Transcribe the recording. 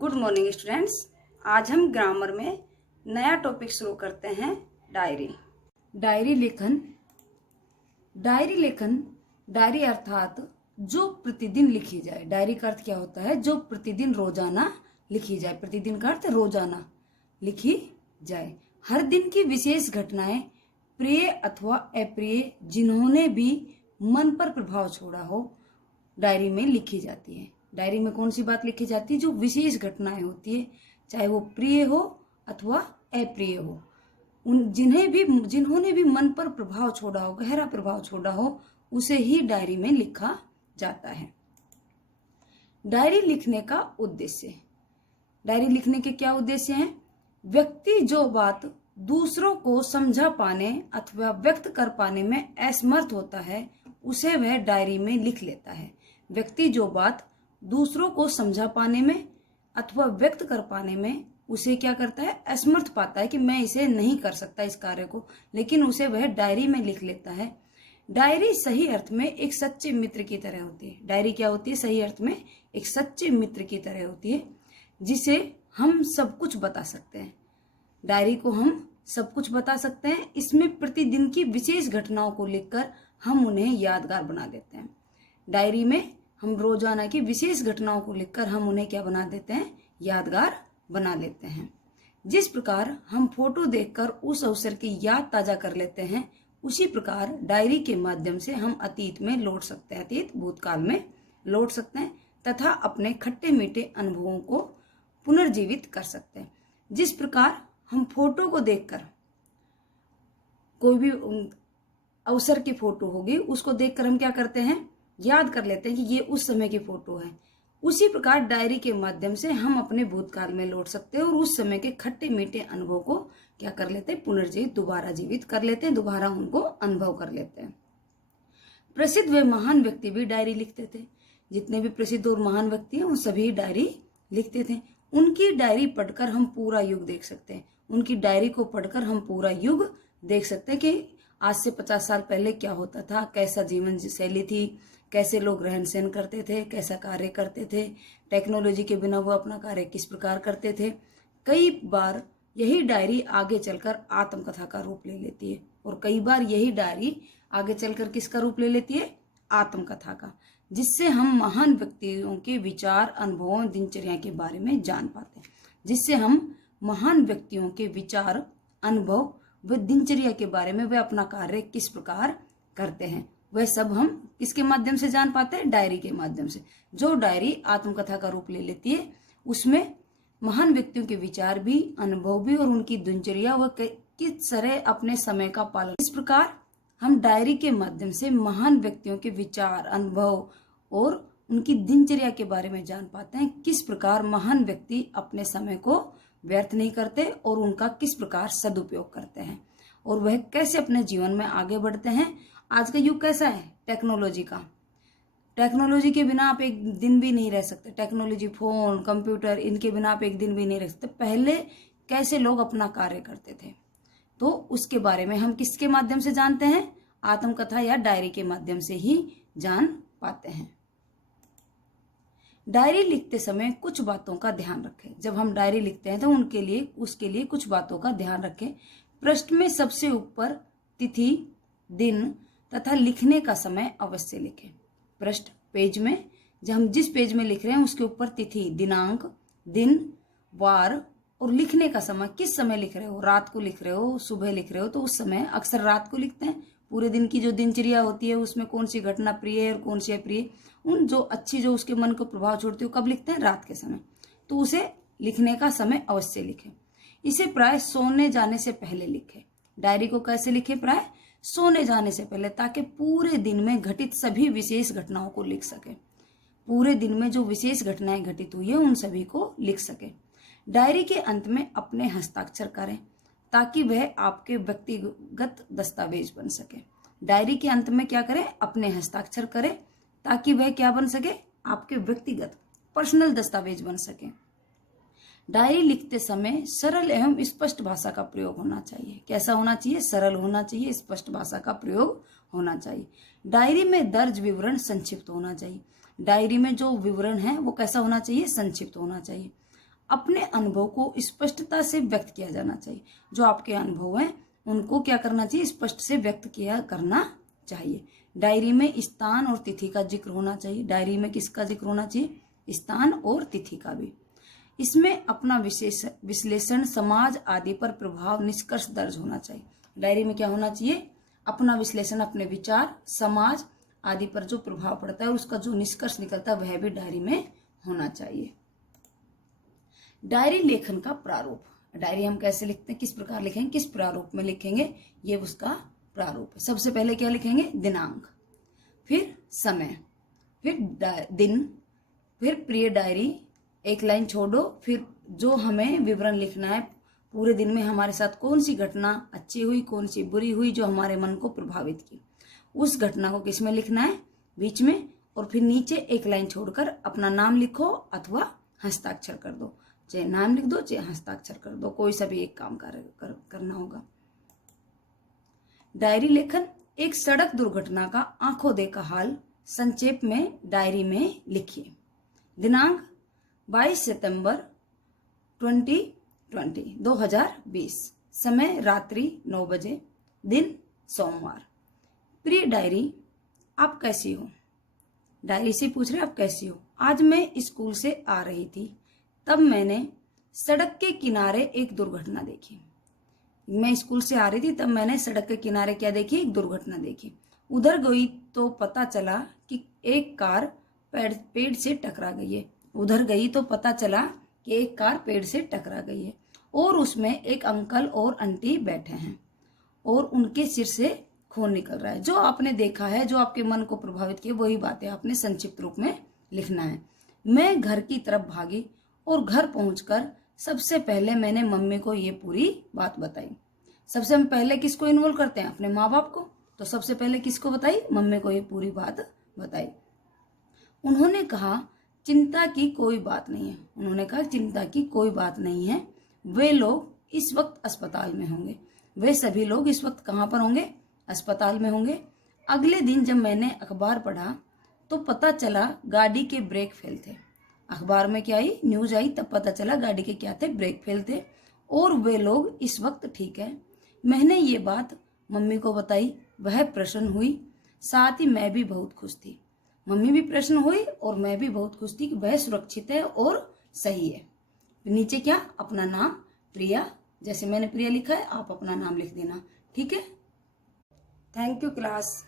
Good morning students. आज हम grammar में नया टॉपिक शुरू करते हैं, डायरी। डायरी लेखन। डायरी अर्थात जो प्रतिदिन लिखी जाए। डायरी का अर्थ क्या होता है? जो प्रतिदिन रोजाना लिखी जाए। प्रतिदिन का अर्थ रोजाना लिखी जाए। हर दिन की विशेष घटनाएं, प्रिय अथवा अप्रिय, जिन्होंने भी मन पर प्रभाव छोड़ा हो, डायरी में लिखी जाती है। डायरी में कौन सी बात लिखी जाती है? जो विशेष घटनाएं होती है, चाहे वो प्रिय हो अथवा अप्रिय हो, जिन्होंने भी मन पर प्रभाव छोड़ा हो, गहरा प्रभाव छोड़ा हो, उसे ही डायरी में लिखा जाता है। डायरी लिखने का उद्देश्य। डायरी लिखने के क्या उद्देश्य हैं? व्यक्ति जो बात दूसरों को समझा पाने अथवा व्यक्त कर पाने में असमर्थ होता है, उसे वह डायरी में लिख लेता है। व्यक्ति जो बात दूसरों को समझा पाने में अथवा व्यक्त कर पाने में उसे क्या करता है? असमर्थ पाता है कि मैं इसे नहीं कर सकता इस कार्य को, लेकिन उसे वह डायरी में लिख लेता है। डायरी सही अर्थ में एक सच्चे मित्र की तरह होती है। डायरी क्या होती है? सही अर्थ में एक सच्चे मित्र की तरह होती है, जिसे हम सब कुछ बता सकते हैं। डायरी को हम सब कुछ बता सकते हैं। इसमें प्रतिदिन की विशेष घटनाओं को लिखकर हम उन्हें यादगार बना देते हैं। डायरी में हम रोजाना की विशेष घटनाओं को लिखकर हम उन्हें क्या बना देते हैं? यादगार बना लेते हैं। जिस प्रकार हम फोटो देखकर उस अवसर की याद ताजा कर लेते हैं, उसी प्रकार डायरी के माध्यम से हम अतीत में लौट सकते हैं, अतीत भूतकाल में लौट सकते हैं तथा अपने खट्टे मीठे अनुभवों को पुनर्जीवित कर सकते हैं। जिस प्रकार हम फोटो को देखकर, कोई भी अवसर की फोटो होगी, उसको देखकर हम क्या करते हैं? याद कर लेते हैं कि ये उस समय की फोटो है। उसी प्रकार डायरी के माध्यम से हम अपने भूतकाल में लौट सकते हैं और उस समय के खट्टे मीठे अनुभव को क्या कर लेते हैं? पुनर्जीवित, दोबारा जीवित कर लेते हैं, दोबारा उनको अनुभव कर लेते हैं। प्रसिद्ध व महान व्यक्ति भी डायरी लिखते थे। जितने भी प्रसिद्ध और महान व्यक्ति हैं, उन सभी डायरी लिखते थे। उनकी डायरी पढ़कर हम पूरा युग देख सकते हैं। उनकी डायरी को पढ़कर हम पूरा युग देख सकते हैं कि आज से 50 साल पहले क्या होता था, कैसा जीवन शैली थी, कैसे लोग रहन सहन करते थे, कैसा कार्य करते थे, टेक्नोलॉजी के बिना वो अपना कार्य किस प्रकार करते थे। कई बार यही डायरी आगे चलकर आत्मकथा का रूप ले लेती है और कई बार यही डायरी आगे चलकर किसका रूप ले लेती है? आत्मकथा का, जिससे हम महान व्यक्तियों के विचार, अनुभवों, दिनचर्या के बारे में जान पाते हैं। जिससे हम महान व्यक्तियों के विचार, अनुभव व दिनचर्या के बारे में, वे अपना कार्य किस प्रकार करते हैं, वह सब हम किसके माध्यम से जान पाते हैं? डायरी के माध्यम से। जो डायरी आत्मकथा का रूप ले लेती है, उसमें महान व्यक्तियों के विचार भी, अनुभव भी और उनकी दिनचर्या व किस तरह अपने समय का पालन। इस प्रकार हम डायरी के माध्यम से महान व्यक्तियों के विचार, अनुभव और उनकी दिनचर्या के बारे में जान पाते हैं। किस प्रकार महान व्यक्ति अपने समय को व्यर्थ नहीं करते और उनका किस प्रकार सदुपयोग करते हैं और वह कैसे अपने जीवन में आगे बढ़ते हैं। आज का युग कैसा है? टेक्नोलॉजी का। टेक्नोलॉजी के बिना आप एक दिन भी नहीं रह सकते। टेक्नोलॉजी, फोन, कंप्यूटर, इनके बिना आप एक दिन भी नहीं रह सकते। पहले कैसे लोग अपना कार्य करते थे, तो उसके बारे में हम किसके माध्यम से जानते हैं? आत्मकथा या डायरी के माध्यम से ही जान पाते हैं। डायरी लिखते समय कुछ बातों का ध्यान रखें। जब हम डायरी लिखते हैं तो उसके लिए कुछ बातों का ध्यान रखें। पृष्ठ में सबसे ऊपर तिथि, दिन तथा लिखने का समय अवश्य लिखें। पृष्ठ, पेज में, जब हम जिस पेज में लिख रहे हैं उसके ऊपर तिथि, दिनांक, दिन, वार और लिखने का समय, किस समय लिख रहे हो, रात को लिख रहे हो, सुबह लिख रहे हो, तो उस समय अक्सर रात को लिखते हैं। पूरे दिन की जो दिनचर्या होती है उसमें कौन सी घटना प्रिय है और कौन सी अप्रिय, उन जो अच्छी, जो उसके मन को प्रभाव छोड़ती है, कब लिखते हैं? रात के समय। तो उसे लिखने का समय अवश्य लिखें। इसे प्राय सोने जाने से पहले लिखें। डायरी को कैसे लिखें? प्राय सोने जाने से पहले, ताकि पूरे दिन में घटित सभी विशेष घटनाओं को लिख सके। पूरे दिन में जो विशेष घटनाएं घटित हुई है उन सभी को लिख सके। डायरी के अंत में अपने हस्ताक्षर करें ताकि वह आपके व्यक्तिगत दस्तावेज बन सके। डायरी के अंत में क्या करें? अपने हस्ताक्षर करें ताकि वह क्या बन सके? आपके व्यक्तिगत पर्सनल दस्तावेज बन सके। डायरी लिखते समय सरल एवं स्पष्ट भाषा का प्रयोग होना चाहिए। कैसा होना चाहिए? सरल होना चाहिए, स्पष्ट भाषा का प्रयोग होना चाहिए। डायरी में दर्ज विवरण संक्षिप्त होना चाहिए। डायरी में जो विवरण है वो कैसा होना चाहिए? संक्षिप्त होना चाहिए। अपने अनुभव को स्पष्टता से व्यक्त किया जाना चाहिए। जो आपके अनुभव हैं उनको क्या करना चाहिए, स्पष्ट से व्यक्त किया करना चाहिए। डायरी में स्थान और तिथि का जिक्र होना चाहिए। डायरी में किसका जिक्र होना चाहिए, स्थान और तिथि का भी। इसमें अपना विश्लेषण, समाज आदि पर प्रभाव, निष्कर्ष दर्ज होना चाहिए। डायरी में क्या होना चाहिए, अपना विश्लेषण, अपने विचार, समाज आदि पर जो प्रभाव पड़ता है उसका जो निष्कर्ष निकलता है वह भी डायरी में होना चाहिए। डायरी लेखन का प्रारूप। डायरी हम कैसे लिखते हैं, किस प्रकार लिखेंगे, किस प्रारूप में लिखेंगे, ये उसका प्रारूप है। सबसे पहले क्या लिखेंगे, दिनांक, फिर समय, फिर दिन, फिर प्रिय डायरी, एक लाइन छोड़ो, फिर जो हमें विवरण लिखना है पूरे दिन में हमारे साथ कौन सी घटना अच्छी हुई, कौन सी बुरी हुई, जो हमारे मन को प्रभावित की, उस घटना को किस में लिखना है, बीच में, और फिर नीचे एक लाइन छोड़कर अपना नाम लिखो अथवा हस्ताक्षर कर दो। चाहे नाम लिख दो चाहे हस्ताक्षर कर दो, कोई सा भी एक काम करना होगा। डायरी लेखन, एक सड़क दुर्घटना का आंखों देखा हाल संक्षेप में डायरी में लिखिए। दिनांक 22 सितंबर 2020, समय रात्रि 9 बजे, दिन सोमवार। प्रिय डायरी, आप कैसी हो। डायरी से पूछ रहे आप कैसी हो। आज मैं स्कूल से आ रही थी, तब मैंने सड़क के किनारे एक दुर्घटना देखी। मैं स्कूल से आ रही थी तब मैंने सड़क के किनारे क्या देखी, एक दुर्घटना देखी। उधर गई तो पता चला कि एक कार पेड़ से टकरा गई है। उधर गई तो पता चला कि एक कार पेड़ से टकरा गई है और उसमें एक अंकल और आंटी बैठे हैं और उनके सिर से खून निकल रहा है। जो आपने देखा है, जो आपके मन को प्रभावित किया, वही बातें आपने संक्षिप्त रूप में लिखना है। मैं घर की तरफ भागी और घर पहुंचकर सबसे पहले मैंने मम्मी को ये पूरी बात बताई। सबसे पहले किसको इन्वॉल्व करते हैं, अपने माँ बाप को। तो सबसे पहले किसको बताई, मम्मी को ये पूरी बात बताई। उन्होंने कहा चिंता की कोई बात नहीं है। उन्होंने कहा चिंता की कोई बात नहीं है, वे लोग इस वक्त अस्पताल में होंगे। वे सभी लोग इस वक्त कहाँ पर होंगे, अस्पताल में होंगे। अगले दिन जब मैंने अखबार पढ़ा तो पता चला गाड़ी के ब्रेक फेल थे। अखबार में क्या आई, न्यूज आई, तब पता चला गाड़ी के क्या थे, ब्रेक फेल थे और वे लोग इस वक्त ठीक है। मैंने ये बात मम्मी को बताई, वह प्रसन्न हुई, साथ ही मैं भी बहुत खुश थी। मम्मी भी प्रसन्न हुई और मैं भी बहुत खुश थी कि वह सुरक्षित है और सही है। नीचे क्या, अपना नाम प्रिया, जैसे मैंने प्रिया लिखा है आप अपना नाम लिख देना, ठीक है। Thank you class.